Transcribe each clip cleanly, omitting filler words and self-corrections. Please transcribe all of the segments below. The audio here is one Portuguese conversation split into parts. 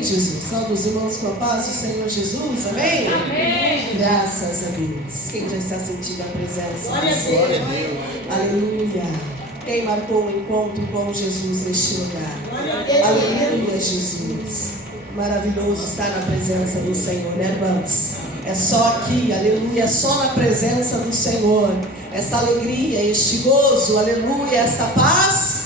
Amém, Jesus. Salve os irmãos com a paz do Senhor Jesus. Amém? Amém. Graças a Deus. Quem já está sentindo a presença? Glória a Deus. Glória a Deus. Aleluia. Quem marcou o encontro com Jesus neste lugar? Glória a Deus. Aleluia, Jesus. Maravilhoso estar na presença do Senhor, né, irmãos? É só aqui, aleluia, só na presença do Senhor. Esta alegria, este gozo, aleluia, esta paz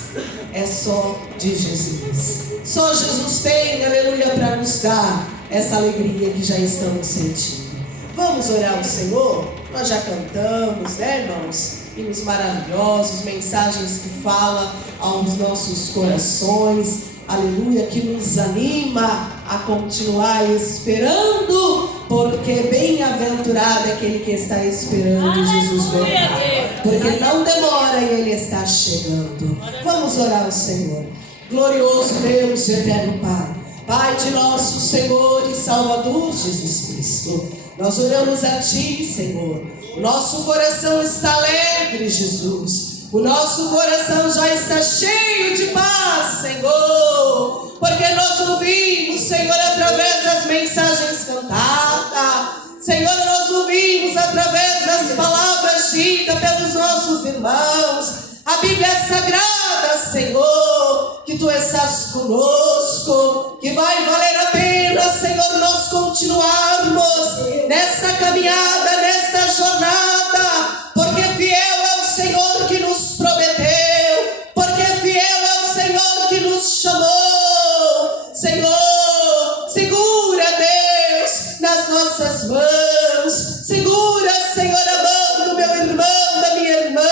é só de Jesus. Só Jesus tem, aleluia, para nos dar essa alegria que já estamos sentindo. Vamos orar ao Senhor? Nós já cantamos, né, irmãos? Hinos maravilhosos, mensagens que falam aos nossos corações, aleluia, que nos anima a continuar esperando, porque bem-aventurado é aquele que está esperando Jesus voltar, porque não demora e Ele está chegando. Vamos orar ao Senhor. Glorioso Deus, eterno Pai, Pai de nosso Senhor e Salvador Jesus Cristo, nós oramos a Ti, Senhor. Nosso coração está alegre, Jesus. O nosso coração já está cheio de paz, Senhor, porque nós ouvimos, Senhor, através das mensagens cantadas. Senhor, nós ouvimos através das palavras ditas pelos nossos irmãos. A Bíblia é sagrada, Senhor, que Tu estás conosco, que vai valer a pena, Senhor, nós continuarmos nesta caminhada, nesta jornada, porque fiel é o Senhor que nos prometeu, porque fiel é o Senhor que nos chamou. Senhor, segura, Deus, nas nossas mãos, segura, Senhor, a mão do meu irmão, da minha irmã,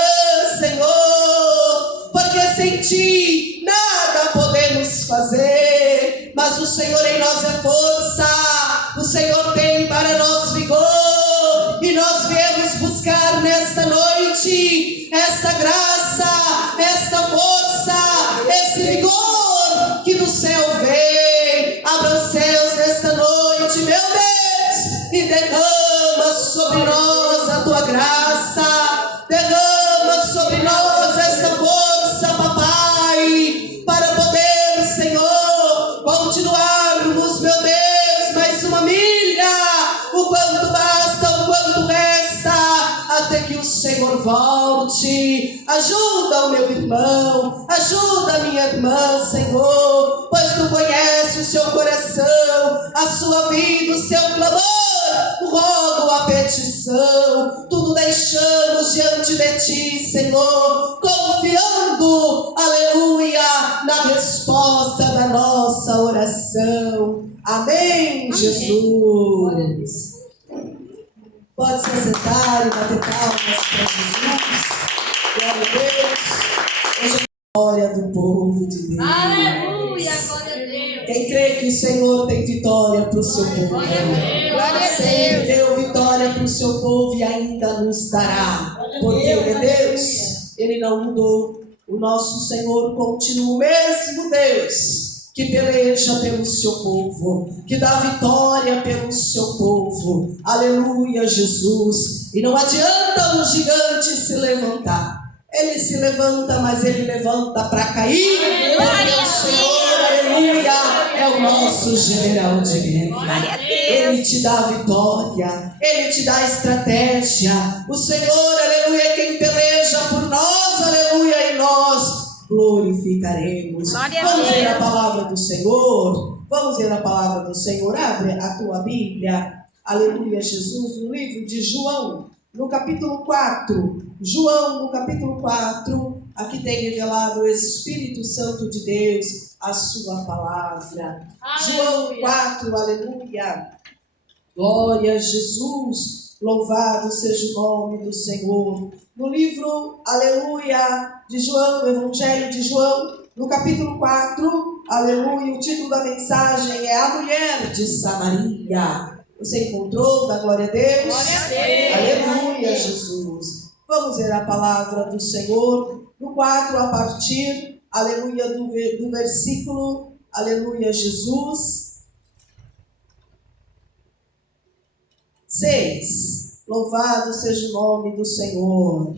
Senhor, porque sem Ti nada podemos fazer, mas o Senhor em nós é força, o Senhor tem para nós vigor, e nós viemos buscar nesta noite esta graça, esta força, esse vigor que do céu vem. Abra os céus nesta noite, meu Deus, e derrama sobre nós a Tua graça, derrama sobre nós esta força, papai, para poder, Senhor, continuarmos, meu Deus, mais uma milha, o quanto basta, o quanto resta, até que o Senhor volte. Ajuda o meu irmão, ajuda a minha irmã, Senhor, pois Tu conheces o seu coração, a sua vida, o seu clamor, o rogo, a petição, tudo deixamos diante de Ti, Senhor, confiando, aleluia, na resposta da nossa oração. Amém, Jesus. Pode se sentar e bater palmas para Jesus. Glória a Deus. Hoje é a glória do povo de Deus. Aleluia, glória a Deus. Quem crê que o Senhor tem vitória para o seu povo. Glória a Deus. Glória a Sempre Deus. deu vitória para o seu povo e ainda nos dará. Porque Deus, Ele não mudou. O nosso Senhor continua o mesmo Deus que peleja pelo seu povo, que dá vitória pelo seu povo. Aleluia, Jesus. E não adianta o gigante se levantar. Ele se levanta, mas ele levanta para cair. Porque o Senhor, aleluia, é o nosso general de guerra. Ele te dá vitória, Ele te dá estratégia. O Senhor, aleluia, é quem peleja por nós, aleluia, e nós glorificaremos. Vamos ler a palavra do Senhor. Vamos ler a palavra do Senhor. Abre a tua Bíblia, aleluia, Jesus, no livro de João, no capítulo 4. João, no capítulo 4, aqui tem revelado o Espírito Santo de Deus, a sua palavra. João 4, aleluia. Glória a Jesus, louvado seja o nome do Senhor. No livro, aleluia, de João, no Evangelho de João, no capítulo 4, aleluia, o título da mensagem é A Mulher de Samaria. Você encontrou? Dá glória a Deus? Glória a Deus. Aleluia, Jesus. Vamos ver a palavra do Senhor, no 4, a partir, aleluia, do versículo, aleluia, Jesus, 6. Louvado seja o nome do Senhor.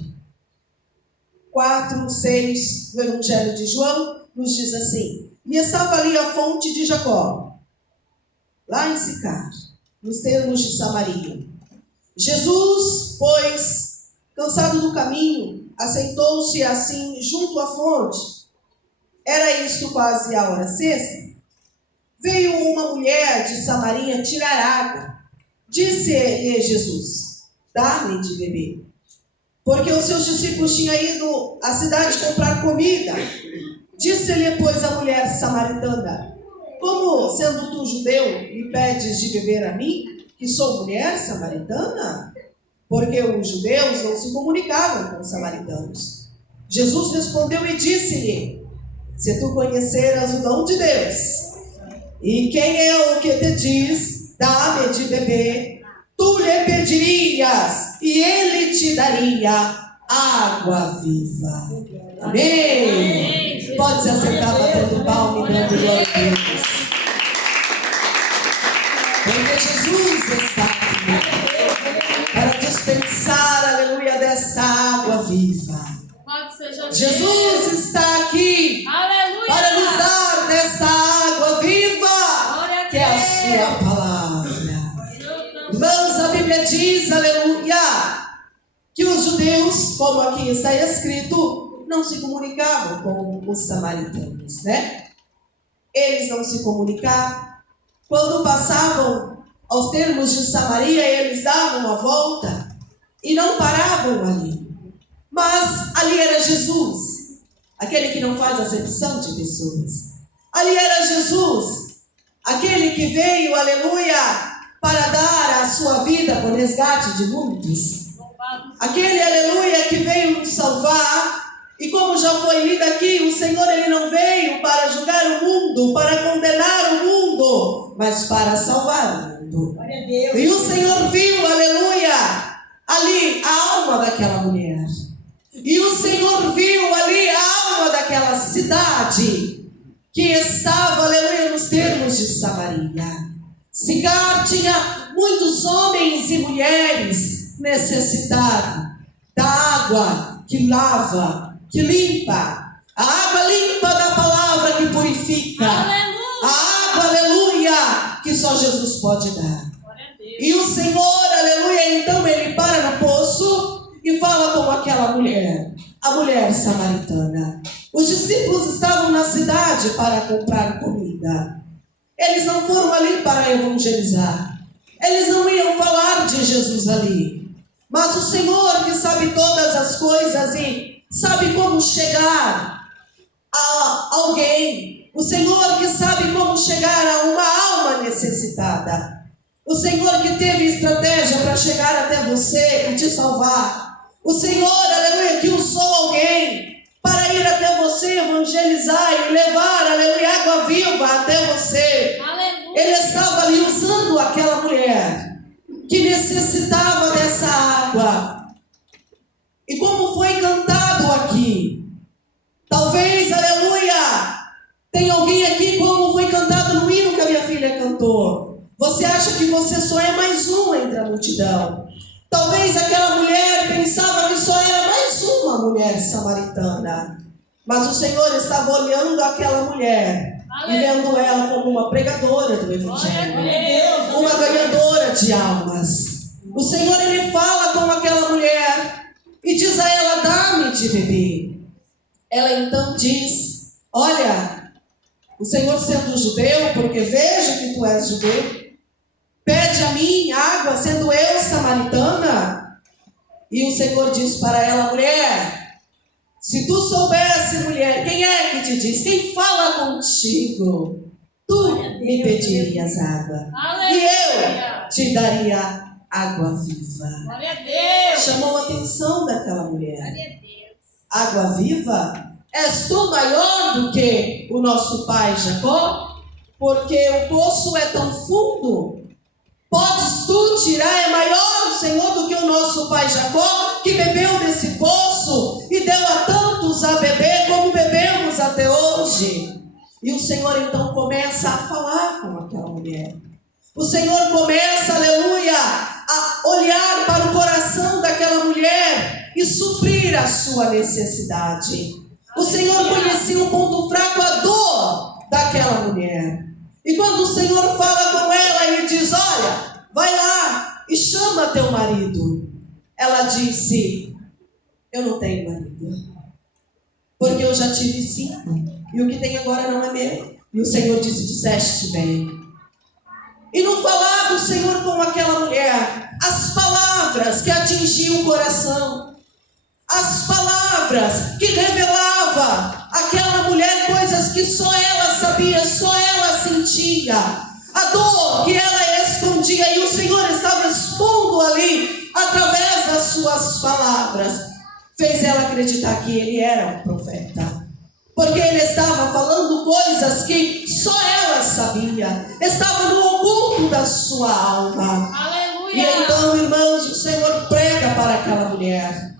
4, 6 do Evangelho de João nos diz assim: E estava ali a fonte de Jacó. lá em Sicar, nos termos de Samaria. Jesus, pois, cansado do caminho, assentou-se assim junto à fonte. Era isto quase a hora sexta. Veio uma mulher de Samaria tirar água. Disse-lhe Jesus: dá-me de beber. Porque os seus discípulos tinham ido à cidade comprar comida. Disse-lhe, pois, a mulher samaritana: como, sendo tu judeu, me pedes de beber a mim, que sou mulher samaritana? Porque os judeus não se comunicavam com os samaritanos. Jesus respondeu e disse-lhe: se tu conheceras o dom de Deus, e quem é o que te diz, dá-me de beber, tu lhe pedirias, e ele te daria água viva. Amém? Pode se assentar batendo palma e dando glória a Deus. Porque Jesus está aqui para dispensar, aleluia, desta água viva. Jesus está aqui para nos dar desta água viva, que é a sua palavra. Irmãos, a Bíblia diz, aleluia, que os judeus, como aqui está escrito, não se comunicavam com os samaritanos, né? Eles não se comunicavam. Quando passavam aos termos de Samaria, eles davam a volta e não paravam ali. Mas ali era Jesus, aquele que não faz acepção de pessoas. Ali era Jesus, aquele que veio, aleluia, para dar a sua vida por resgate de muitos. Aquele, aleluia, que veio nos salvar. E como já foi lido aqui, o Senhor, ele não veio para julgar o mundo, para condenar o mundo, mas para salvar o mundo. E o Senhor viu, aleluia, ali a alma daquela mulher. E o Senhor viu ali a alma daquela cidade que estava, aleluia, nos termos de Samaria. Sicar tinha muitos homens e mulheres necessitados da água que lava, que limpa, a água limpa da palavra que purifica, a água, aleluia, que só Jesus pode dar. E o Senhor, aleluia, então ele para no poço e fala com aquela mulher, a mulher samaritana. Os discípulos estavam na cidade para comprar comida. Eles não foram ali para evangelizar. Eles não iam falar de Jesus ali. Mas o Senhor, que sabe todas as coisas e sabe como chegar a alguém. O Senhor que sabe como chegar a uma alma necessitada. O Senhor que teve estratégia para chegar até você e te salvar. O Senhor, aleluia, que usou alguém para ir até você, evangelizar e levar, aleluia, água viva até você. Aleluia. Ele estava ali usando aquela mulher que necessitava dessa água. E como foi cantado aqui, talvez, aleluia, tem alguém aqui como foi cantado no hino que a minha filha cantou. Você acha que você só é mais um entre a multidão. Talvez aquela mulher pensava que só era mais uma mulher samaritana. Mas o Senhor estava olhando aquela mulher e vendo ela como uma pregadora do Evangelho, uma ganhadora de almas. O Senhor, ele fala com aquela mulher e diz a ela: dá-me de beber. Ela então diz: olha, o Senhor sendo judeu, porque vejo que tu és judeu, pede a mim água, sendo eu samaritana. E o Senhor diz para ela: mulher, se tu soubesse, mulher, quem é que te diz? Quem fala contigo? Tu me pedirias água. Aleluia. E eu te daria água viva. Glória a Deus. Chamou a atenção daquela mulher. Glória a Deus. Água viva? És tu maior do que o nosso pai Jacó? Porque o poço é tão fundo. Podes tu tirar, é maior o Senhor do que o nosso pai Jacó, que bebeu desse poço e deu a tantos a beber, como bebemos até hoje. E o Senhor então começa a falar com aquela mulher. O Senhor começa, aleluia, a olhar para o coração daquela mulher e suprir a sua necessidade. O Senhor conhecia o ponto fraco, a dor daquela mulher. E quando o Senhor fala com ela, Ele diz: olha, vai lá e chama teu marido. Ela disse: eu não tenho marido, porque eu já tive 5, e o que tem agora não é meu. E o Senhor disse: disseste bem. E no falar do Senhor com aquela mulher, as palavras que atingiam o coração, as palavras que revelava àquela mulher coisas que só ela sabia, só ela sentia, a dor que ela escondia, e o Senhor estava expondo ali através das suas palavras, fez ela acreditar que ele era um profeta. Porque ele estava falando coisas que só ela sabia, estava no oculto da sua alma. Aleluia. E então, irmãos, o Senhor prega para aquela mulher.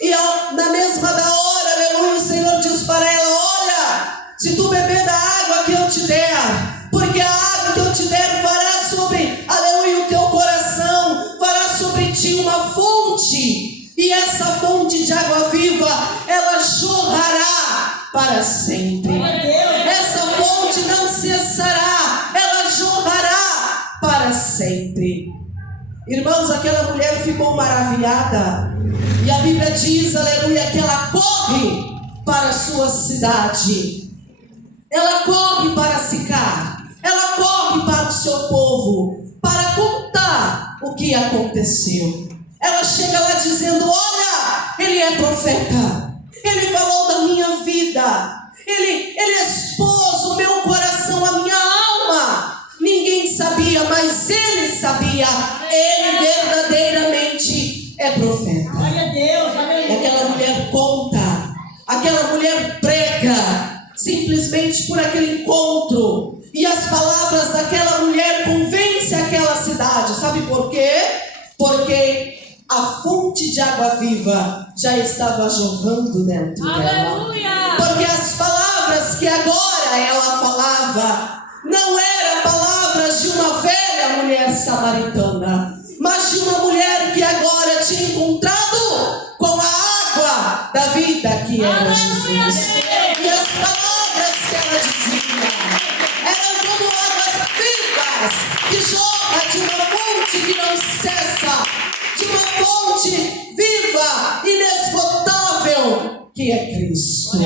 E na mesma da hora, aleluia, o Senhor diz para ela: olha, se tu beber da água que eu te der, porque a água que eu te der fará sobre, aleluia, o teu coração, fará sobre ti uma fonte, e essa fonte de água viva, ela jorrará para sempre. Essa fonte não cessará, ela jorrará para sempre. Irmãos, aquela mulher ficou maravilhada, e a Bíblia diz, aleluia, que ela corre para a sua cidade, ela corre para Sicar, ela corre para o seu povo, para contar o que aconteceu. Ela chega lá dizendo: olha, ele é profeta, ele falou da minha vida, ele expôs o meu coração, a minha alma. Ninguém sabia, mas ele sabia. Ele verdadeiramente é profeta. Glória a Deus, aleluia. E aquela mulher conta, aquela mulher prega, simplesmente por aquele encontro. E as palavras daquela mulher convencem aquela cidade. Sabe por quê? Porque a fonte de água viva já estava jorrando dentro dela. Aleluia. Porque as palavras que agora ela falava não eram palavras de uma velha mulher samaritana, mas de uma mulher que agora tinha encontrado com a água da vida que era Jesus. E as palavras que ela dizia eram como águas vivas que jorram de uma fonte que não cessa, de uma fonte viva, inesgotável, que é Cristo.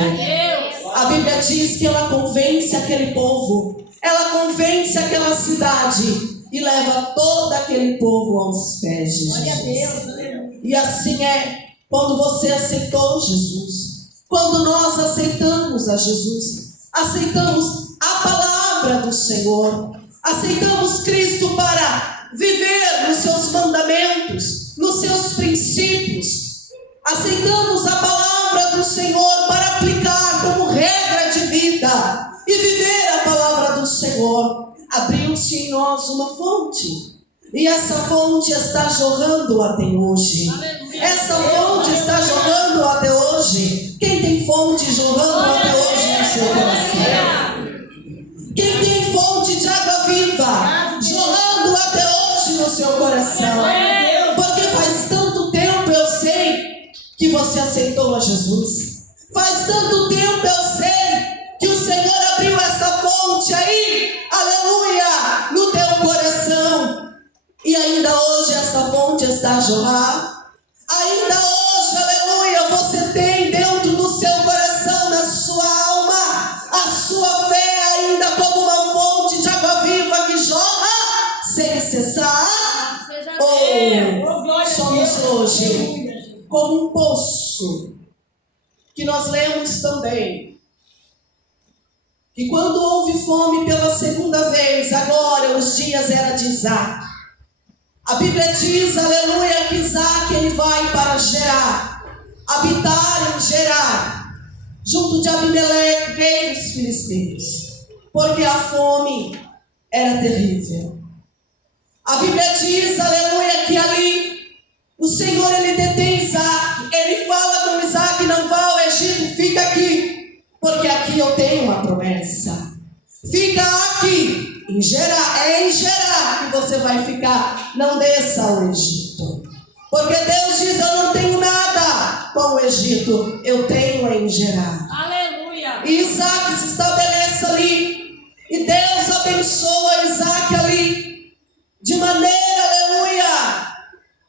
A Bíblia diz que ela convence aquele povo, ela convence aquela cidade e leva todo aquele povo aos pés de Glória a Jesus. Deus, aleluia. E assim é quando você aceitou Jesus, quando nós aceitamos a Jesus, aceitamos a palavra do Senhor, aceitamos Cristo para viver nos seus mandamentos, nos seus princípios, aceitamos a palavra do Senhor para aplicar como regra de vida e viver a palavra do Senhor. Abriu-se em nós uma fonte, e essa fonte está jorrando até hoje. Essa fonte está jorrando até hoje. Quem tem fonte jorrando até hoje no seu coração? Quem tem fonte de água viva jorrando até hoje no seu coração? Porque faz tanto tempo, eu sei, que você aceitou a Jesus. Faz tanto tempo, eu sei, que o Senhor abriu essa fonte aí, aleluia, no teu coração. E ainda hoje essa fonte está a jorrar. Ainda hoje, aleluia, você tem dentro do seu coração, na sua alma, a sua fé ainda como uma fonte de água viva que jorra sem cessar. Ou somos hoje como um poço, que nós lemos também, que quando houve fome pela segunda vez, agora os dias era de Isaac. A Bíblia diz, aleluia, que Isaac ele vai para Gerar, habitar em Gerar, junto de Abimeleque, rei dos filisteus, porque a fome era terrível. A Bíblia diz, aleluia, que ali o Senhor ele detém Isaac, ele fala com Isaac: não vá ao Egito, fica aqui, porque aqui eu tenho uma promessa. Fica aqui. Em Gerar, é em Gerar que você vai ficar, não desça ao Egito, porque Deus diz: eu não tenho nada com o Egito, eu tenho em Gerar. Aleluia. E Isaac se estabelece ali, e Deus abençoa Isaac ali, de maneira, aleluia,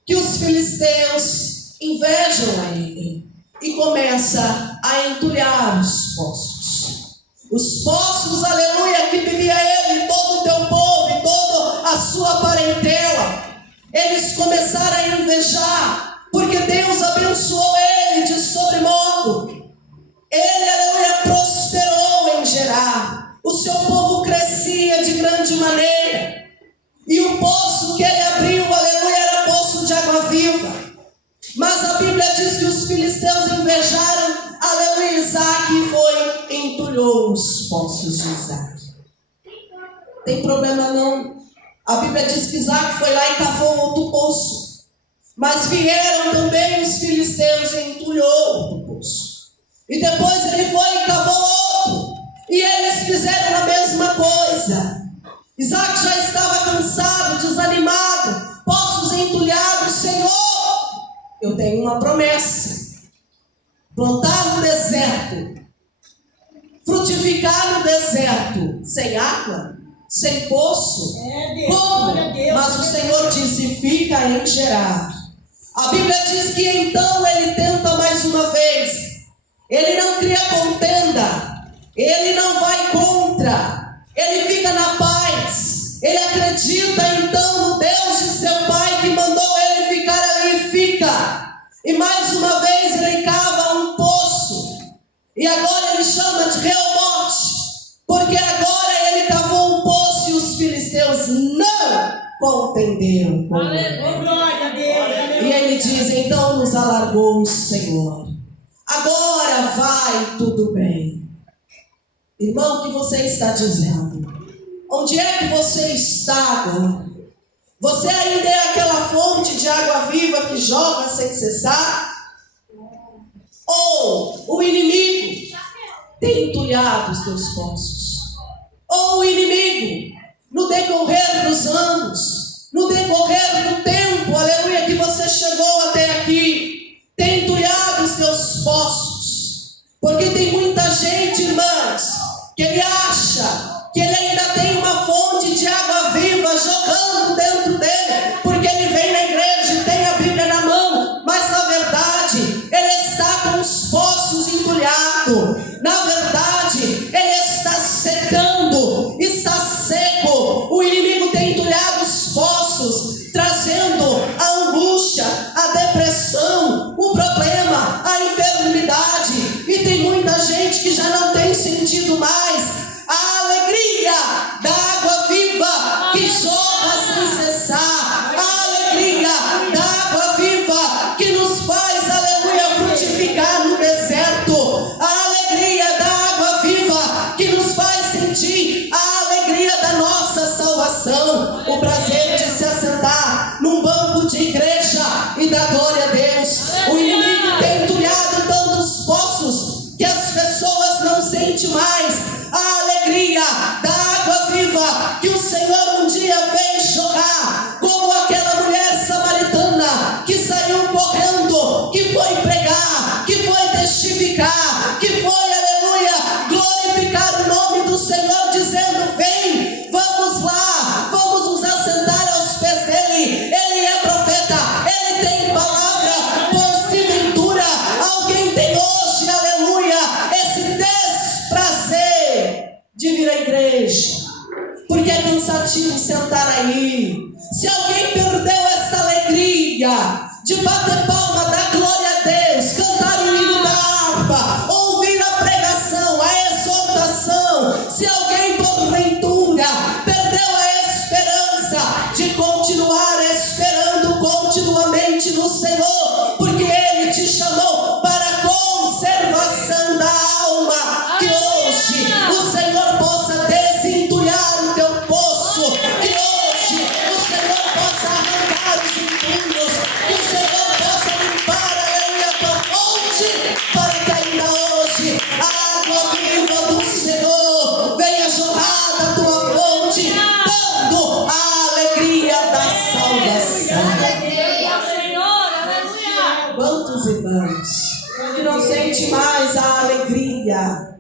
que os filisteus invejam a ele e começa a entulhar os poços. Os poços, aleluia, que vivia ele, todo o teu povo e toda a sua parentela, eles começaram a invejar, porque Deus abençoou ele de sobremodo. Ele, aleluia, prosperou em Gerar. O seu povo crescia de grande maneira. E o poço que ele abriu, aleluia, era poço de água viva. Mas a Bíblia diz que os filisteus invejaram, aleluia, Isaac, e foi e entulhou os poços de Isaac. Tem problema não. A Bíblia diz que Isaac foi lá e cavou outro poço. Mas vieram também os filisteus e entulhou outro poço. E depois ele foi e cavou outro. E eles fizeram a mesma coisa. Isaac já estava cansado, desanimado. Poços entulhados. Senhor, eu tenho uma promessa. Plantar no deserto. Frutificar no deserto. Sem água? Sem poço? Como? Mas o Senhor disse, fica em Gerar. A Bíblia diz que então ele tenta mais uma vez. Ele não cria contenda, ele não vai contra, ele fica na paz, ele acredita então no Deus de seu pai que mandou ele ficar ali e fica. E mais uma vez ele cava um poço, e agora ele chama de Reobote, porque agora ele cavou um poço e os filisteus não contenderam com ele. E ele diz, então nos alargou o Senhor. Agora vai tudo bem. Irmão, o que você está dizendo? Onde é que você está agora? Você ainda é aquela fonte de água viva que jorra sem cessar? Ou o inimigo tem entulhado os teus poços? Ou o inimigo, no decorrer dos anos, no decorrer do tempo, aleluia, que você chegou até aqui, tem entulhado os teus poços? Porque tem muita gente, irmãos, que ele acha que ele ainda tem uma fonte de água viva jorrando dentro dele, porque ele vem na igreja e tem a Bíblia na mão, mas na verdade ele está com os poços entulhados. Na verdade ele está secando, está seco. O inimigo tem entulhado os poços, trazendo a angústia, a depressão, o problema, a enfermidade. E tem muita gente que já não tem sentido mais a alegria da água viva que jorra sem cessar, a alegria da água viva que nos faz, aleluia, frutificar no deserto, a alegria da água viva que nos faz sentir a alegria da nossa salvação, o prazer de se assentar num banco de igreja e dar glória a Deus. O inimigo tem entulhado tantos poços que as pessoas não sentem mais a alegria da água viva que o Senhor um dia fez jorrar, como aquela mulher samaritana que saiu correndo, que foi pregar, que foi testificar, que foi, aleluia, glorificar o nome do Senhor, dizendo, vem, vamos lá, vamos nos assentar aos pés dele. Ele é profeta, ele tem palavra. Por se ventura alguém tem hoje, aleluia, esse desprazer de vir à igreja, porque é cansativo sentar aí. Se alguém perdeu essa alegria de bater palma, dar glória a Deus, cantar o hino da harpa, ouvir a pregação, a exortação, se alguém porventura perdeu a esperança de continuar esperando continuamente no Senhor, porque Ele te chamou para a conservação da alma, que hoje o Senhor possa desentulhar o teu poço, que hoje o Senhor possa arrancar os entulhos, que o Senhor possa limpar, aleluia, a tua fonte, para que ainda hoje a água viva do Senhor venha jorrar da tua fonte, dando a alegria da salvação. Quantos irmãos que não sentem mais a alegria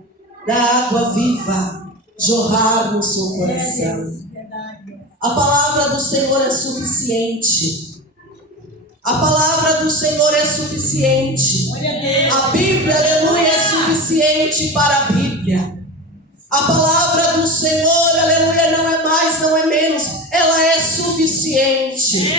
da água viva? jorrar no seu coração. A palavra do Senhor é suficiente. A palavra do Senhor é suficiente. A Bíblia, aleluia, é suficiente para a Bíblia. A palavra do Senhor, aleluia, não é mais, não é menos. Ela é suficiente.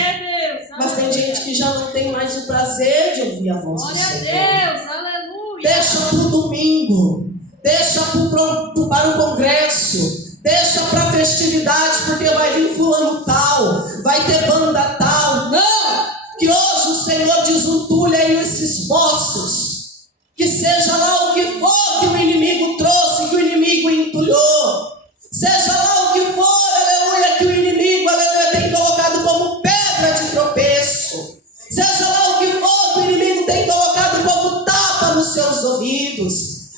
Mas tem gente que já não tem mais o prazer de ouvir a voz do Senhor. Deixa para o domingo. Deixa para o congresso. Deixa para a festividade, porque vai vir fulano tal. Vai ter banda tal. Não! Que hoje o Senhor desentulhe aí esses poços. Que seja lá o que for que o inimigo trouxe, que o inimigo entulhou. Seja lá o que for, aleluia, que o inimigo, aleluia, tem colocado como pedra de tropeço. Seja lá o que for que o inimigo tem colocado como tapa nos seus ouvidos.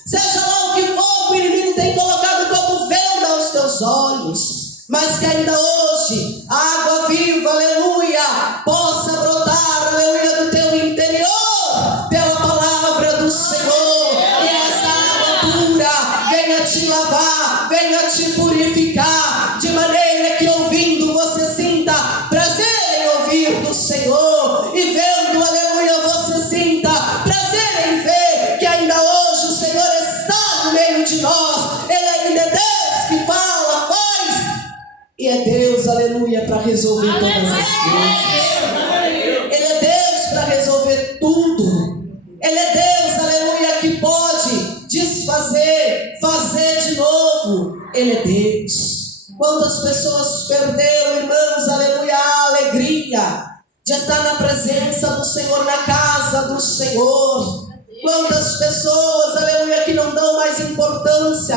Seja lá o que for que o inimigo tem colocado como venda aos teus olhos. Mas que ainda hoje a água viva, aleluia, possa brotar, aleluia, do teu interior, pela palavra do Senhor. E essa água pura venha te lavar, venha te purificar, de maneira que ouvindo você sinta prazer em ouvir do Senhor, e vendo, aleluia, você sinta prazer em ver que ainda hoje o Senhor está no meio de nós. Ele ainda é Deus que fala, faz, e é Deus, aleluia, para resolver todas as coisas. Ele é Deus para resolver tudo. Ele é Deus, aleluia, que pode desfazer, fazer de novo. Ele é Deus. Quantas pessoas perderam, irmãos, aleluia, a alegria de estar na presença do Senhor, na casa do Senhor. Quantas pessoas, aleluia, que não dão mais importância.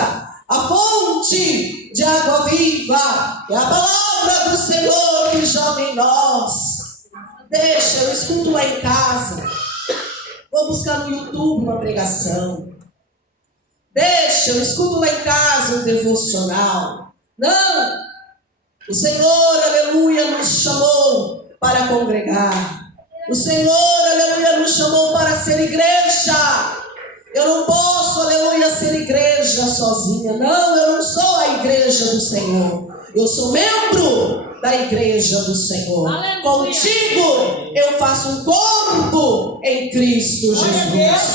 A fonte de água viva é a palavra do Senhor que joga em nós. Deixa, eu escuto lá em casa. Vou buscar no YouTube uma pregação. Deixa, eu escuto lá em casa um devocional. Não! O Senhor, aleluia, nos chamou para congregar. O Senhor, aleluia, nos chamou para ser igreja. Eu não posso, aleluia, ser igreja sozinha. Não, eu não sou a igreja do Senhor. Eu sou membro da igreja do Senhor. Aleluia. Contigo eu faço um corpo em Cristo Jesus.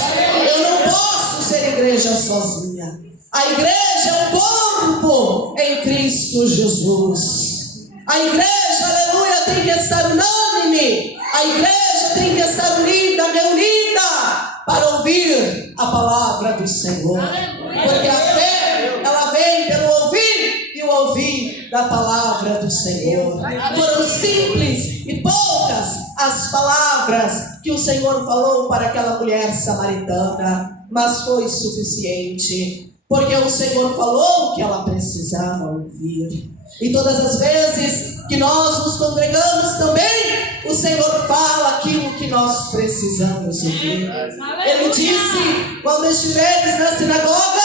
Eu não posso ser igreja sozinha. A igreja é um corpo em Cristo Jesus. A igreja, aleluia, tem que estar unânime. A igreja tem que estar unida, reunida, para ouvir a palavra do Senhor. Porque a fé, ela vem pelo ouvir e o ouvir da palavra do Senhor. Foram simples e poucas as palavras que o Senhor falou para aquela mulher samaritana, mas foi suficiente, porque o Senhor falou o que ela precisava ouvir. E todas as vezes que nós nos congregamos também, o Senhor fala aquilo que nós precisamos ouvir. Ele disse, quando estiveres na sinagoga,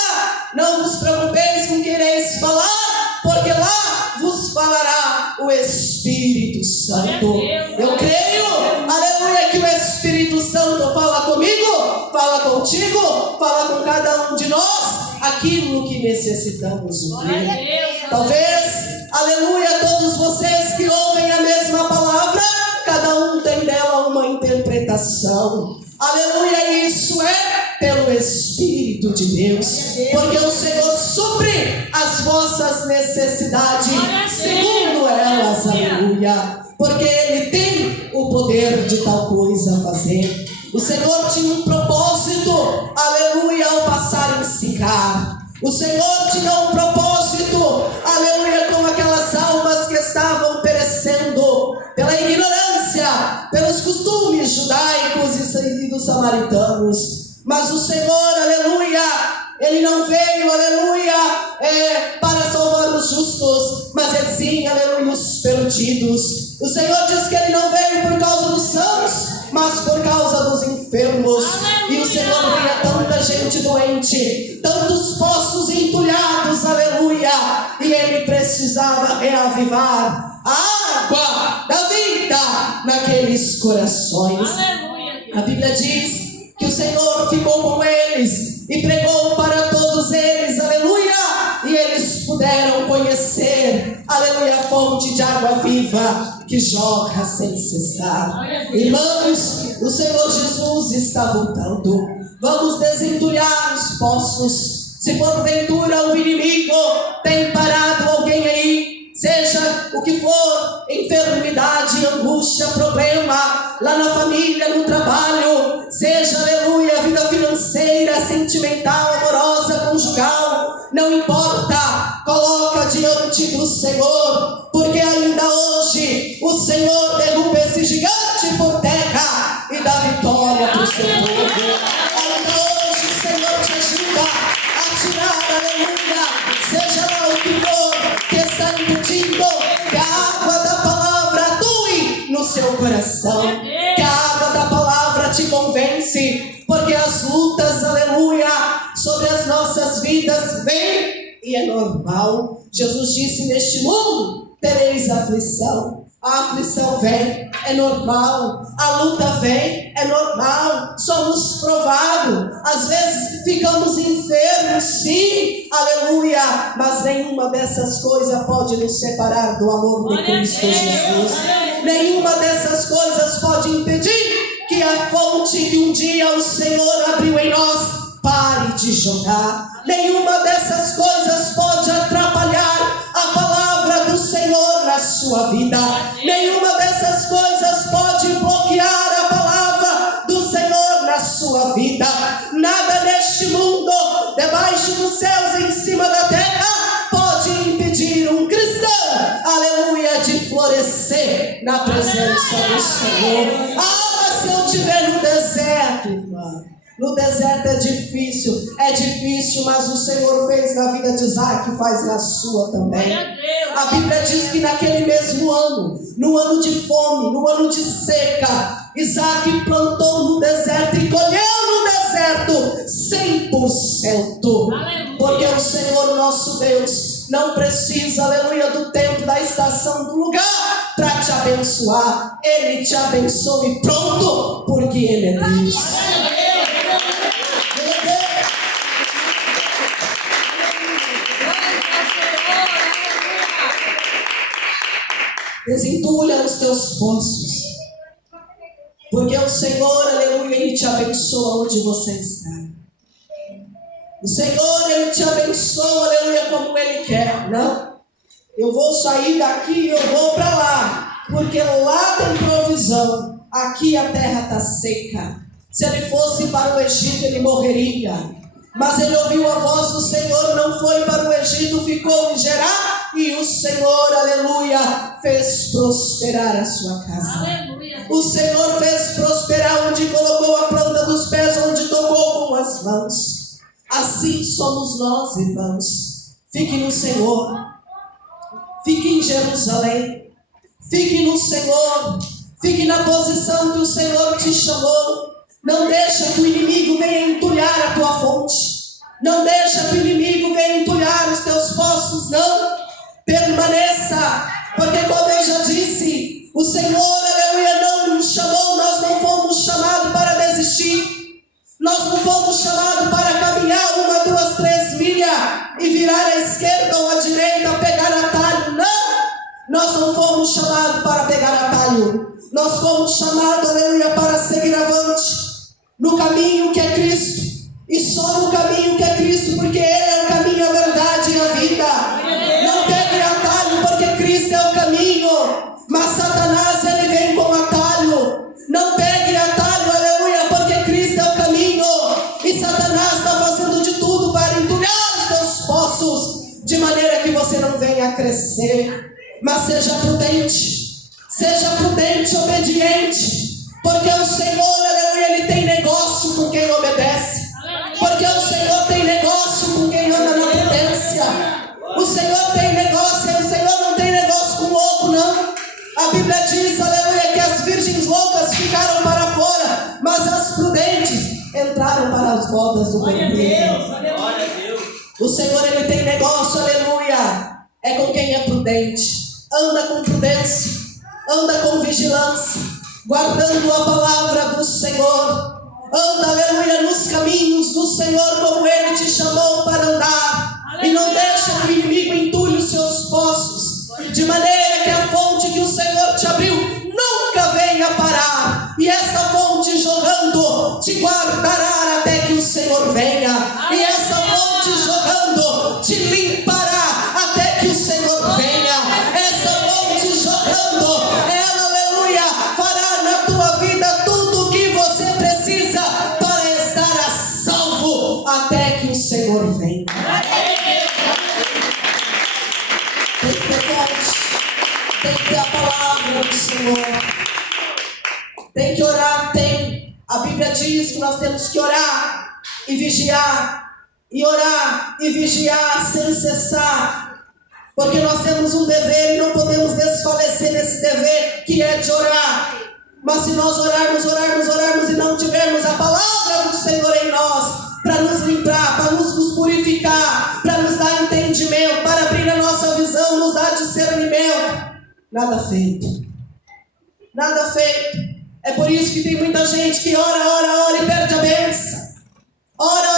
não vos preocupeis com o que ireis falar, porque lá vos falará o Espírito Santo. Eu creio, aleluia, que o Espírito Santo fala comigo, fala contigo, fala com cada um de nós, aquilo que necessitamos ouvir. Talvez, aleluia, todos vocês que ouvem a mesma palavra, cada um tem dela uma interpretação. Aleluia, e isso é pelo Espírito de Deus, porque o Senhor supre as vossas necessidades segundo elas, aleluia, porque Ele tem o poder de tal coisa fazer. O Senhor tinha um propósito, aleluia, ao passar em Sicar. O Senhor tinha um propósito, aleluia, com aquelas almas que estavam perecendo pela ignorância, pelos costumes judaicos e dos samaritanos. Mas o Senhor, aleluia, Ele não veio, aleluia, para salvar os justos, mas Ele sim, aleluia, os perdidos. O Senhor diz que Ele não veio por causa dos sãos, mas por causa dos enfermos. Aleluia. E o Senhor via tanta gente doente, tantos poços entulhados, aleluia, e Ele precisava reavivar a água da vida naqueles corações. Aleluia. A Bíblia diz que o Senhor ficou com eles e pregou para todos eles, aleluia, e eles puderam aleluia, fonte de água viva que jorra sem cessar. Irmãos, o Senhor Jesus está voltando. Vamos desentulhar os poços. Se porventura o inimigo tem parado alguém aí, seja o que for, enfermidade, angústia, problema, lá na família, no trabalho, seja, aleluia, vida financeira, sentimental, amorosa, conjugal, não importa, coloca diante do Senhor, porque ainda hoje o Senhor derruba esse gigante por terra e dá vitória para o seu povo. Ainda hoje o Senhor te ajuda a tirar, aleluia, seja lá o que for que está impedindo que a água da palavra atue no seu coração, que a água da palavra te convence, porque as lutas, aleluia, sobre as nossas vidas vêm e é normal. Jesus disse: neste mundo tereis aflição. A aflição vem, é normal. A luta vem, é normal. Somos provados. Às vezes ficamos enfermos, sim, aleluia. Mas nenhuma dessas coisas pode nos separar do amor de Cristo Jesus. Nenhuma dessas coisas pode impedir que a fonte que um dia o Senhor abriu em nós pare de jorrar. Nenhuma dessas coisas pode atrapalhar a palavra do Senhor na sua vida. Nenhuma dessas coisas pode bloquear a palavra do Senhor na sua vida. Nada neste mundo, debaixo dos céus e em cima da terra, pode impedir um cristão, aleluia, de florescer na presença do Senhor. Ah, se eu estiver no deserto, irmã, no deserto é difícil, mas o Senhor fez na vida de Isaac, faz na sua também. A Bíblia diz que naquele mesmo ano, no ano de fome, no ano de seca, Isaac plantou no deserto e colheu no deserto 100%. Porque o Senhor nosso Deus não precisa, aleluia, do tempo, da estação, do lugar para te abençoar. Ele te abençoa e pronto, porque Ele é Deus. Desentulha os teus poços, porque o Senhor, aleluia, Ele te abençoa onde você está. O Senhor, Ele te abençoa, aleluia, como Ele quer. Não, eu vou sair daqui e eu vou para lá, porque lá tem provisão. Aqui a terra está seca. Se ele fosse para o Egito, ele morreria. Mas ele ouviu a voz do Senhor, não foi para o Egito, ficou em Gerar. E o Senhor, aleluia, fez prosperar a sua casa. Aleluia. O Senhor fez prosperar onde colocou a planta dos pés, onde tocou com as mãos. Assim somos nós, irmãos. Fique no Senhor. Fique em Jerusalém. Fique no Senhor. Fique na posição que o Senhor te chamou. Não deixa que o inimigo venha entulhar a tua fonte. Não deixa que o inimigo venha entulhar os teus poços, não. Permaneça, porque como eu já disse, o Senhor, aleluia, não nos chamou, nós não fomos chamados para desistir. Nós não fomos chamados para caminhar 1, 2, 3 milhas e virar à esquerda ou à direita, pegar atalho. Não! Nós não fomos chamados para pegar atalho. Nós fomos chamados, aleluia, para seguir avante no caminho que é Cristo. E só no caminho que é Cristo, porque Ele é o caminho, a verdade e a vida. Não pegue atalho, porque Cristo é o caminho. Mas Satanás, ele vem com atalho. Não pegue atalho, aleluia, porque Cristo é o caminho. E Satanás está fazendo de tudo para entulhar os teus poços, de maneira que você não venha a crescer. Mas seja prudente, obediente, porque o Senhor, aleluia, Ele tem negócio com quem obedece. Porque o Senhor tem negócio com quem anda na prudência. O Senhor tem negócio, e o Senhor não tem negócio com o louco, não. A Bíblia diz, aleluia, que as virgens loucas ficaram para fora, mas as prudentes entraram para as bodas do Cordeiro. O Senhor, Ele tem negócio, aleluia, é com quem é prudente. Anda com prudência, anda com vigilância, guardando a palavra do Senhor. Anda, aleluia, nos caminhos do Senhor, como Ele te chamou para andar. Aleluia. E não deixa que o inimigo entulhe os seus poços, te guardará até que o Senhor venha. E essa fonte jorrando te limpará até que o Senhor venha. Essa fonte jorrando, ela, aleluia, fará na tua vida tudo o que você precisa para estar a salvo até que o Senhor venha. Tem que ter fonte, tem que ter a palavra do Senhor. Tem que orar, tem. A Bíblia diz que nós temos que orar e vigiar. E orar e vigiar sem cessar. Porque nós temos um dever e não podemos desfalecer nesse dever que é de orar. Mas se nós orarmos e não tivermos a palavra do Senhor em nós, para nos limpar, para nos purificar, para nos dar entendimento, para abrir a nossa visão, nos dar discernimento, nada feito. Nada feito. É por isso que tem muita gente que ora e perde a bênção. Ora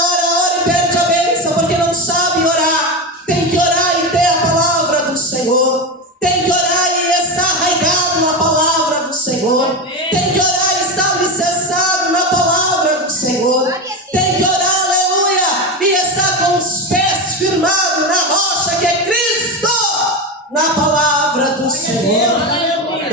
e perde a bênção porque não sabe orar. Tem que orar e ter a palavra do Senhor. Tem que orar e estar arraigado na palavra do Senhor. Tem que orar e estar alicerçado na palavra do Senhor. Tem que orar, aleluia, e estar com os pés firmados na rocha que é Cristo, na palavra do Senhor.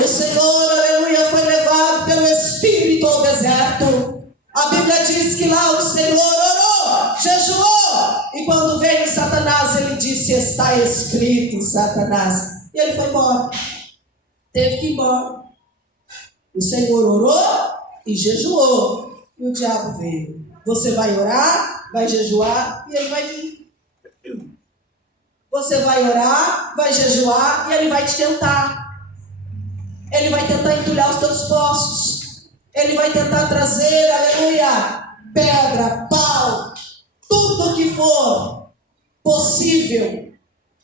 O Senhor, aleluia, foi levado pelo Espírito ao deserto. A Bíblia diz que lá o Senhor orou, jejuou. E quando veio Satanás, ele disse: está escrito, Satanás. E ele foi embora. Teve que ir embora. O Senhor orou e jejuou. E o diabo veio. Você vai orar, vai jejuar e ele vai vir. Você vai orar, vai jejuar e ele vai te tentar. Ele vai tentar entulhar os teus poços. Ele vai tentar trazer, aleluia, pedra, pau, tudo que for possível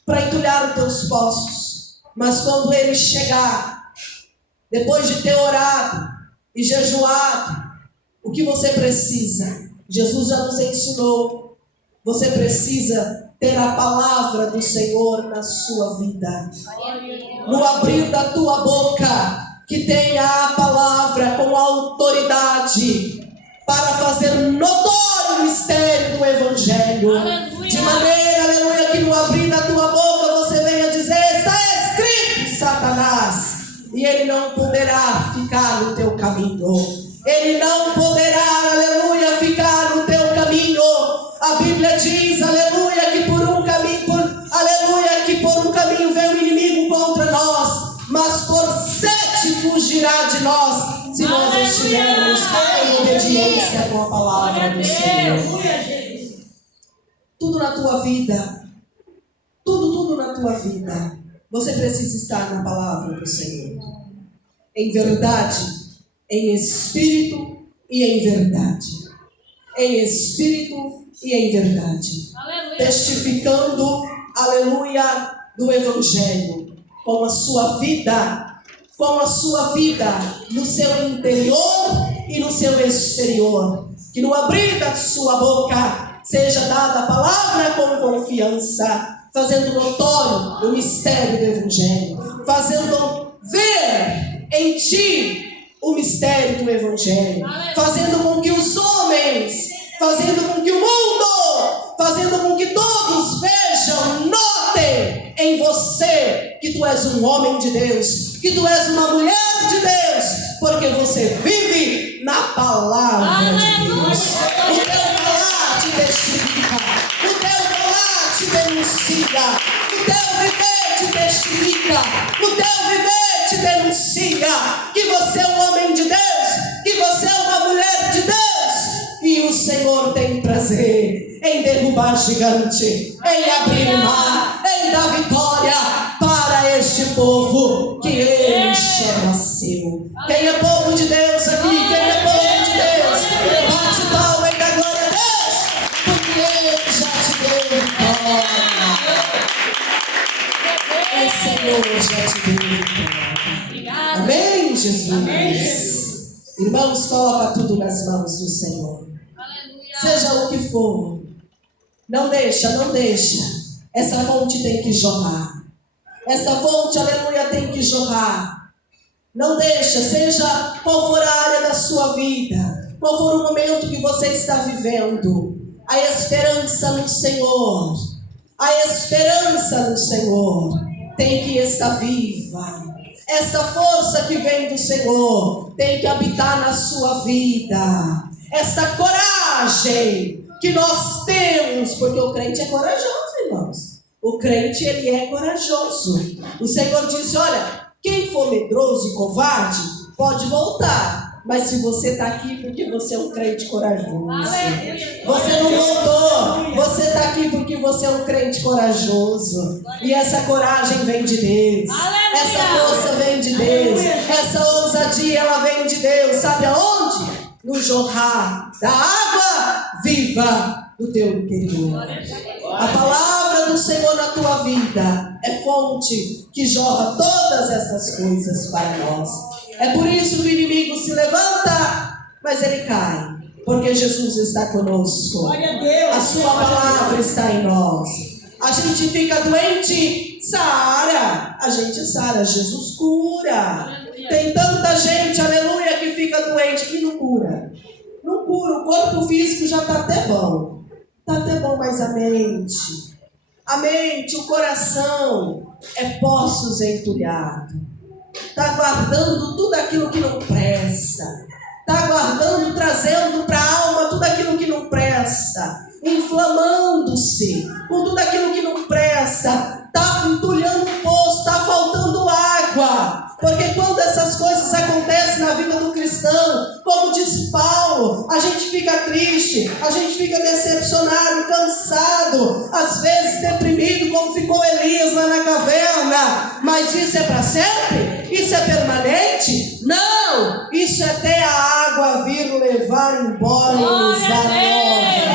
para entulhar os teus poços. Mas quando ele chegar, depois de ter orado e jejuado, o que você precisa? Jesus já nos ensinou. Você precisa ter a palavra do Senhor na sua vida. No abrir da tua boca, que tenha a palavra com autoridade para fazer notório o mistério do Evangelho. Aleluia. De maneira, aleluia, que no abrir da tua boca você venha dizer: está escrito, Satanás. E ele não poderá ficar no teu caminho. Ele não poderá, aleluia, ficar no teu caminho. A Bíblia diz, aleluia, que por um caminho veio o inimigo contra nós, mas por 7 fugirá de nós, se nós estivermos em obediência com a palavra do Senhor. Tudo na tua vida, tudo na tua vida, você precisa estar na palavra do Senhor, em verdade, em espírito e em verdade. Em espírito e em verdade. Aleluia. Testificando, aleluia, do Evangelho, com a sua vida, no seu interior e no seu exterior. Que no abrir da sua boca seja dada a palavra com confiança, fazendo notório o mistério do Evangelho, fazendo ver em ti o mistério do Evangelho, fazendo com que os homens, fazendo com que o mundo, fazendo com que todos vejam, notem em você que tu és um homem de Deus, que tu és uma mulher de Deus, porque você vive na palavra de Deus. O teu falar te testifica, o teu falar te denuncia, o teu viver te testifica, o teu viver te denuncia que você é um homem de Deus, que você é uma mulher de Deus. E o Senhor tem prazer em derrubar gigante, em abrir o mar, em dar vitória para este povo que Ele chama seu. Quem é povo de Deus aqui? Quem é povo de Deus? Bate palma e dá glória a Deus, porque Ele já te deu vitória. O Senhor já te deu vitória. Amém, Jesus? Amém. Irmãos, coloca tudo nas mãos do Senhor. Seja o que for, não deixa. Essa fonte tem que jorrar. Essa fonte, aleluia, tem que jorrar. Não deixa, seja qual for a área da sua vida, qual for o momento que você está vivendo, a esperança no Senhor, a esperança no Senhor tem que estar viva. Essa força que vem do Senhor tem que habitar na sua vida. Essa coragem que nós temos, porque o crente é corajoso, irmãos. O crente, ele é corajoso. O Senhor disse, olha, quem for medroso e covarde, pode voltar. Mas se você está aqui, porque você é um crente corajoso. Você não voltou. Você está aqui porque você é um crente corajoso. E essa coragem vem de Deus. Essa força vem de Deus. Essa ousadia, ela vem de Deus. Sabe aonde? No jorrar da água viva do teu interior. A palavra do Senhor na tua vida é fonte que jorra todas essas coisas para nós. É por isso que o inimigo se levanta, mas ele cai, porque Jesus está conosco. A sua palavra está em nós. A gente fica doente, sara. A gente sara, Jesus cura. Tem tanta gente, aleluia, que fica doente e não cura. Não cura, o corpo físico já está até bom. Está até bom, mas a mente, o coração é poços entulhados. Está guardando tudo aquilo que não presta. Está guardando, trazendo para a alma tudo aquilo que não presta. Inflamando-se com tudo aquilo que não presta. Está entulhando o poço, está faltando água. Porque quando essas coisas acontecem na vida do cristão, como disse Paulo, a gente fica triste, a gente fica decepcionado, cansado, às vezes deprimido, como ficou Elias lá na caverna. Mas isso é para sempre? Isso é permanente? Não! Isso é até a água vir levar embora e nos dar nova.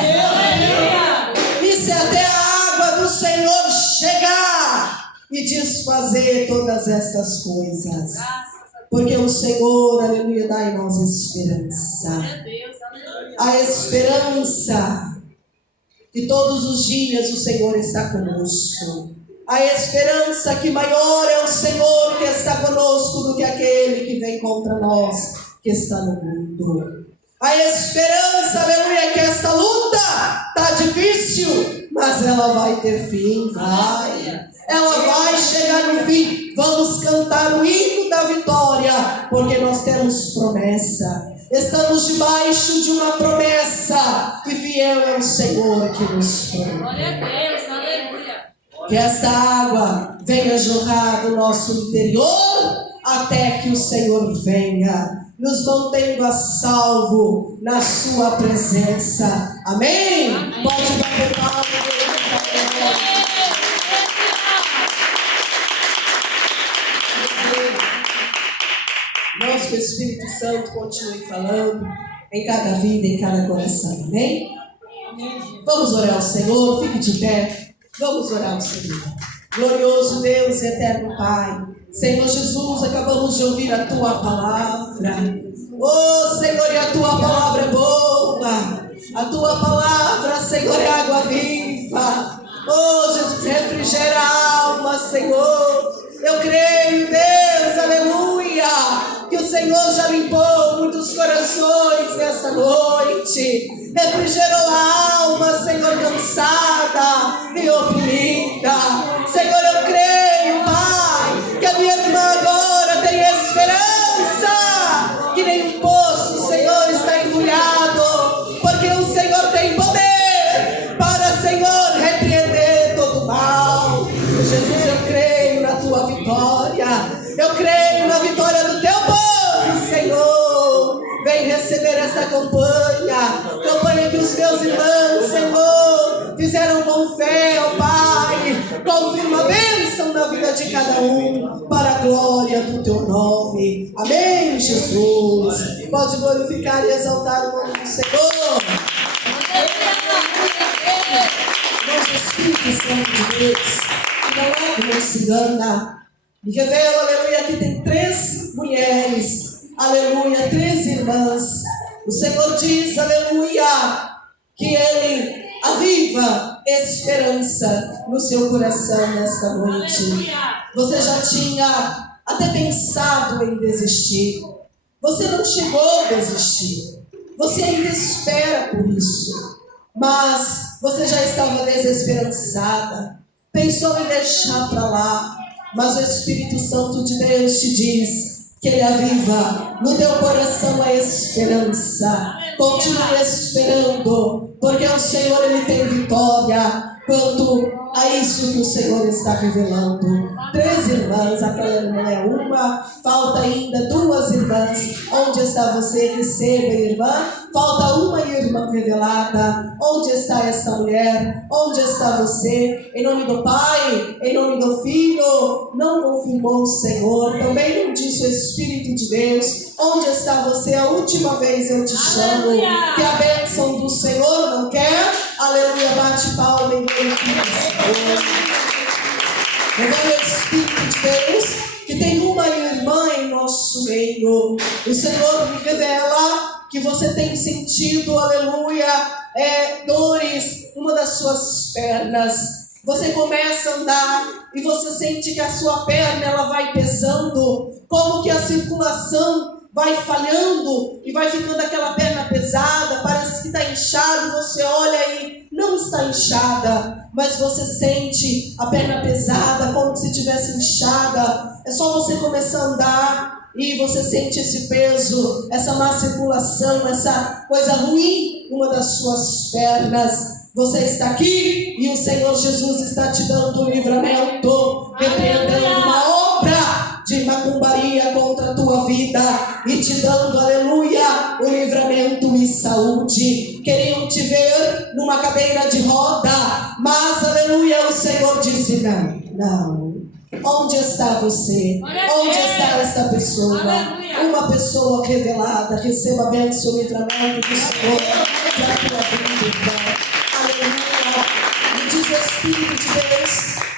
Isso é até a água do Senhor chegar e desfazer todas estas coisas. Porque o Senhor, aleluia, dá em nós esperança. A esperança que todos os dias o Senhor está conosco. A esperança que maior é o Senhor que está conosco do que aquele que vem contra nós, que está no mundo. A esperança, aleluia, que esta luta está difícil, mas ela vai ter fim, vai. Ela vai chegar no fim. Vamos cantar o hino da vitória, porque nós temos promessa. Estamos debaixo de uma promessa, e fiel é o Senhor que nos promete. Glória a Deus, aleluia. Que esta água venha jorrar do nosso interior, até que o Senhor venha, nos mantendo a salvo na sua presença. Amém? Amém. Pode bater palmas. Nós, que o Espírito Santo continue falando em cada vida, em cada coração. Amém? Vamos orar ao Senhor, fique de pé. Vamos orar ao Senhor. Glorioso Deus e eterno Pai, Senhor Jesus, acabamos de ouvir a Tua palavra. Oh Senhor, e a Tua palavra é boa. A Tua palavra, Senhor, é água viva. Oh Jesus, refrigera a alma, Senhor. Eu creio, Deus, aleluia, que o Senhor já limpou muitos corações nesta noite. Refrigerou a alma, Senhor, cansada e oprimida. Senhor, eu creio, Pai, que a minha irmã agora tem esperança, que nenhum poço, Senhor, está entulhado, porque o Senhor tem poder para, Senhor, repreender todo o mal. Jesus, eu creio na Tua vitória. Eu creio na vitória do Teu povo, Senhor. Vem receber essa campanha que os meus irmãos, Senhor, fizeram com fé, ó Pai. Confirma a bênção na vida de cada um, para a glória do Teu nome. Amém, Jesus. Pode glorificar e exaltar o nome do Senhor. Nosso Espírito Santo de Deus, que não é que não se engana, me revela, aleluia, que tem 3 mulheres, aleluia, 3 irmãs. O Senhor diz, aleluia, que Ele aviva esperança no seu coração nesta noite. Você já tinha até pensado em desistir. Você não chegou a desistir. Você ainda espera por isso, mas você já estava desesperançada, pensou em deixar para lá, mas o Espírito Santo de Deus te diz que Ele aviva no teu coração a esperança. Continue esperando, porque o Senhor Ele tem vitória quanto a isso que o Senhor está revelando. 3 irmãs, aquela irmã é uma, falta ainda 2 irmãs. Onde está você? Receba, irmã. Falta uma irmã revelada. Onde está essa mulher? Onde está você? Em nome do Pai, em nome do Filho. Não confirmou o Senhor, também não disse o Espírito de Deus. Onde está você? A última vez eu te chamo. Que a bênção do Senhor não quer. Aleluia, bate palma em nome do Senhor. Agora o Espírito de Deus, que tem uma irmã em nosso meio. O Senhor me revela que você tem sentido, aleluia, dores, uma das suas pernas. Você começa a andar e você sente que a sua perna ela vai pesando, como que a circulação vai falhando e vai ficando aquela perna pesada, parece que está inchado, você olha e não está inchada, mas você sente a perna pesada, como se estivesse inchada. É só você começar a andar e você sente esse peso, essa má circulação, essa coisa ruim, uma das suas pernas. Você está aqui e o Senhor Jesus está te dando um livramento, repreendendo uma obra de macumbaria contra a tua vida e te dando, aleluia, o livramento e saúde. Queriam te ver numa cadeira de roda, mas, aleluia, o Senhor disse não. Onde está você? Onde está esta pessoa? Uma pessoa revelada. Receba a bênção e o livramento do Senhor para a tua vida. Aleluia. E diz o Espírito de Deus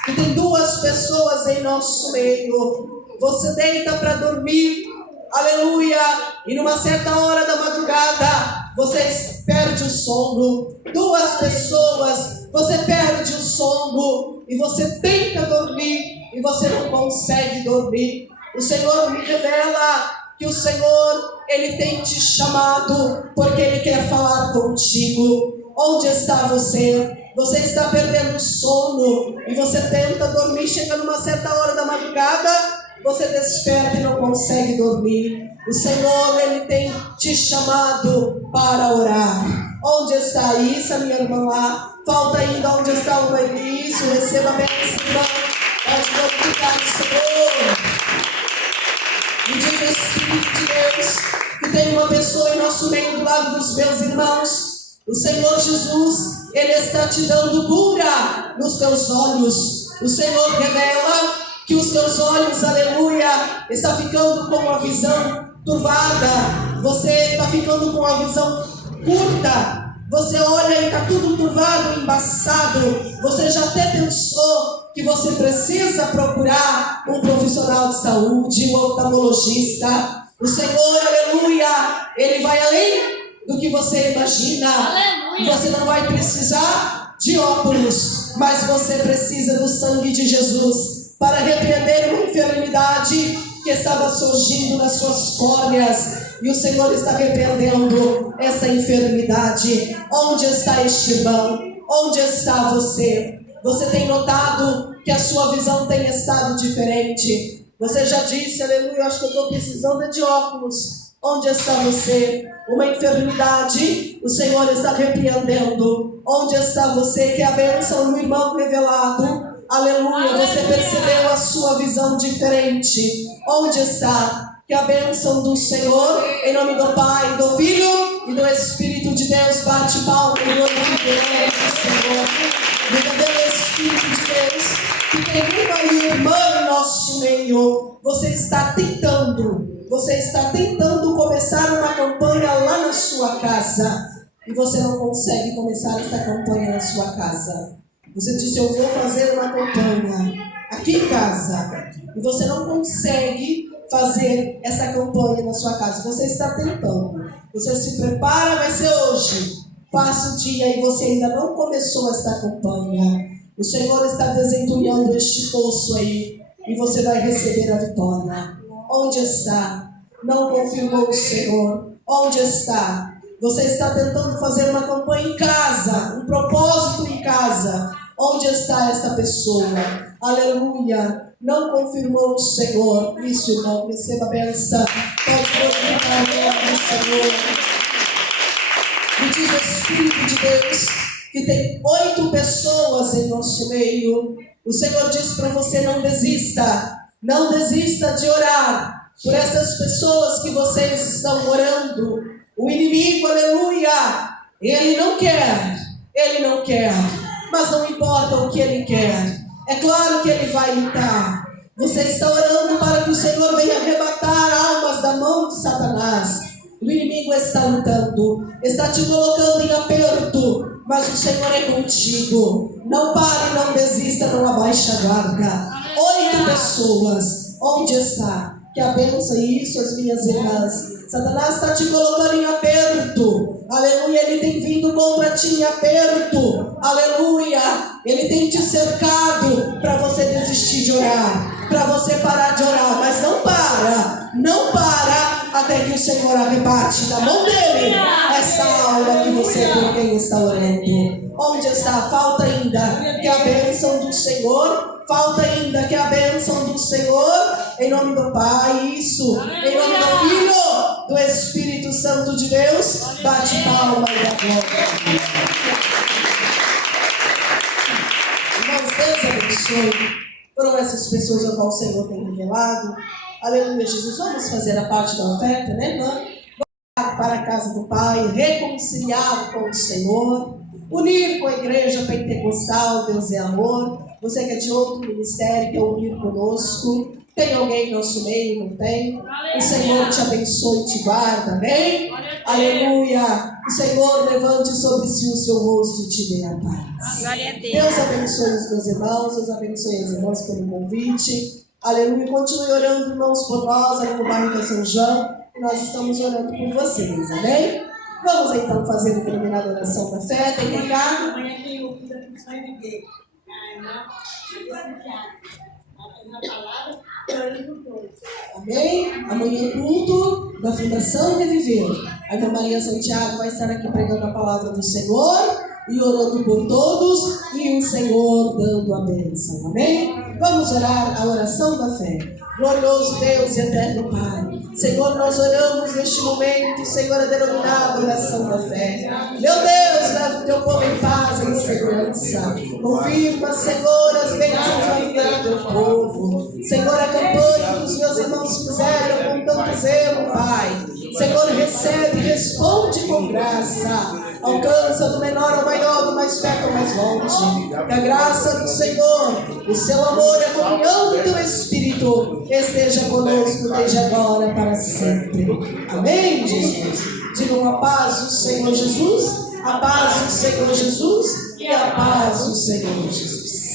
que tem 2 pessoas em nosso meio. Você deita para dormir, aleluia, e numa certa hora da madrugada, você perde o sono. 2 pessoas, você perde o sono, e você tenta dormir, e você não consegue dormir. O Senhor me revela que o Senhor, Ele tem te chamado, porque Ele quer falar contigo. Onde está você? Você está perdendo o sono, e você tenta dormir, chega numa certa hora da madrugada, você desperta e não consegue dormir. O Senhor, Ele tem te chamado para orar. Onde está isso, minha irmã lá? Falta ainda onde está o início. Receba a bênção, irmã. Pode glorificar o Senhor. E diz o Espírito de Deus que tem uma pessoa em nosso meio do lado dos meus irmãos. O Senhor Jesus, Ele está te dando cura nos teus olhos. O Senhor revela que os teus olhos, aleluia, está ficando com uma visão turvada. Você está ficando com uma visão curta. Você olha e está tudo turvado, embaçado. Você já até pensou que você precisa procurar um profissional de saúde, um oftalmologista. O Senhor, aleluia, Ele vai além do que você imagina. Aleluia. Você não vai precisar de óculos, mas você precisa do sangue de Jesus para repreender uma enfermidade que estava surgindo nas suas córneas. E o Senhor está repreendendo essa enfermidade. Onde está este irmão? Onde está você? Você tem notado que a sua visão tem estado diferente? Você já disse, aleluia, acho que eu estou precisando de óculos. Onde está você? Uma enfermidade, o Senhor está repreendendo. Onde está você? Que a bênção do irmão revelado. Aleluia, você percebeu a sua visão diferente. Onde está? Que a bênção do Senhor, em nome do Pai, do Filho e do Espírito de Deus, bate palma e glorifica o Senhor. Verdadeiro Espírito de Deus, que tem uma irmã em nosso meio. Você está tentando começar uma campanha lá na sua casa, e você não consegue começar esta campanha na sua casa. Você disse, eu vou fazer uma campanha aqui em casa, e você não consegue fazer essa campanha na sua casa. Você está tentando, você se prepara, vai ser hoje, passa o dia e você ainda não começou esta campanha. O Senhor está desentulhando este poço aí, e você vai receber a vitória. Onde está? Não confirmou o Senhor. Onde está? Você está tentando fazer uma campanha em casa, um propósito em casa. Onde está esta pessoa? Aleluia. Não confirmou o Senhor. Isso, irmão, receba a benção. Pode glorificar o nome do Senhor. Me diz o Espírito de Deus que tem 8 pessoas em nosso meio. O Senhor diz para você: não desista. Não desista de orar por essas pessoas que vocês estão orando. O inimigo, aleluia, ele não quer, mas não importa o que ele quer. É claro que ele vai lutar. Você está orando para que o Senhor venha arrebatar almas da mão de Satanás. O inimigo está lutando, está te colocando em aperto, mas o Senhor é contigo. Não pare, não desista, não abaixe a guarda. 8 pessoas, onde está? Que a bênção isso, as minhas irmãs. Satanás está te colocando em aperto. Aleluia, ele tem vindo contra ti em aperto. Aleluia, ele tem te cercado para você desistir de orar, para você parar de orar. Mas não para até que o Senhor arrebate da mão dele essa alma que você por quem está orando. Onde está? Falta ainda que a bênção do Senhor. Falta ainda que a bênção do Senhor, em nome do Pai, isso, em nome do Filho, do Espírito Santo de Deus, bate palma e dá glória. Irmãos, Deus abençoe. Foram essas pessoas a qual o Senhor tem revelado. Aleluia, Jesus. Vamos fazer a parte da oferta, né, irmã? Vamos para a casa do Pai, reconciliar com o Senhor, unir com a igreja pentecostal, Deus é amor. Você que é de outro ministério, quer unir conosco. Tem alguém no nosso meio? Não tem? O Senhor te abençoe e te guarda, amém? Aleluia. O Senhor levante sobre si o seu rosto e te dê a paz. Deus abençoe os meus irmãos, Deus abençoe as irmãs pelo convite. Aleluia. Continue orando, irmãos, por nós, ali no bairro de São João. E nós estamos orando por vocês, amém? Vamos então fazer a denominada oração da fé. Tem pecado? Amanhã tem o culto da função de Deus. Amém? Amanhã é culto da Fundação Reviver. A irmã Maria Santiago vai estar aqui pregando a palavra do Senhor e orando por todos e o Senhor dando a bênção. Amém? Vamos orar a oração da fé. Glorioso Deus e eterno Pai, Senhor, nós oramos neste momento, Senhor, a denominada oração da fé. Meu Deus, leva o teu povo em paz e em segurança. Confirma, Senhor, as bênçãos na vida do teu povo. Senhor, a campanha que os meus irmãos fizeram com tanto zelo, Pai. Senhor, recebe, responde com graça. Alcança do menor ao maior, do mais perto ao mais longe. Que a graça do Senhor, o seu amor e a comunhão do teu Espírito esteja conosco desde agora para sempre. Amém, Jesus? Digam a paz do Senhor Jesus, a paz do Senhor Jesus e a paz do Senhor Jesus.